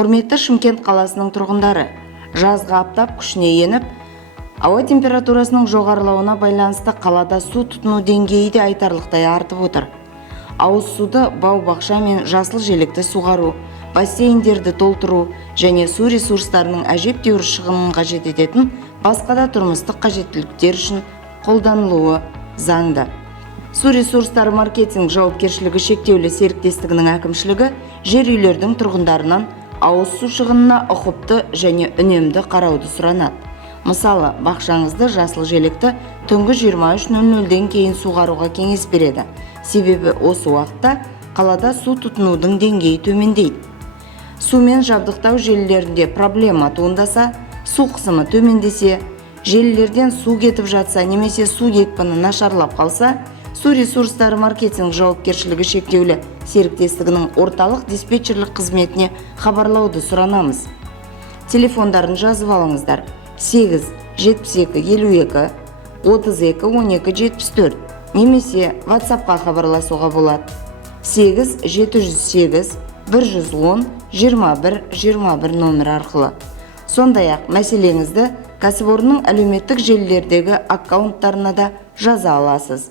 Құрметті Шымкент қаласының тұрғындары, жазғы аптап күшіне еніп, ауа температурасының жоғарылауына байланысты қалада су тұтыну деңгейі де айтарлықтай артып отыр. Ауыз суды бау-бақша мен жасыл желекті суғару, бассейндерді толтыру және су ресурстарының әжептәуір шығынын қажет ететін басқа да тұрмыстық қажеттіліктер үшін қолданылуы заңды. Су ресурстары маркетинг жауапкершілігі шектеулі серіктестігінің әкімшілігі жер үйлердің тұрғындарынан ауыз су шығынына ұқыпты және үнемді қарауды сұранады. Мысалы, бақшаңызды жасыл желекті түнгі 23:00-ден кейін суғаруға кеңес береді. Себебі осы уақытта қалада су тұтынудың деңгейі төмендейді. Сумен жабдықтау желілерінде проблема туындаса, су қысымы төмендесе, желілерден су кетіп жатса немесе су екпіні нашарлап қалса, су ресурстары маркетинг жауапкершілігі шектеулі серіктестігінің орталық диспетчерлік қызметіне хабарлауды сұранамыз. Телефондарын жазып алыңыздар: 8 72 52 32 12 74 немесе WhatsApp-қа хабарласуға болады: 8 708 110 21 21 номері арқылы. Сондай-ақ мәселеңізді кәсіпорынның әлеуметтік желілердегі аккаунттарына да жаза аласыз.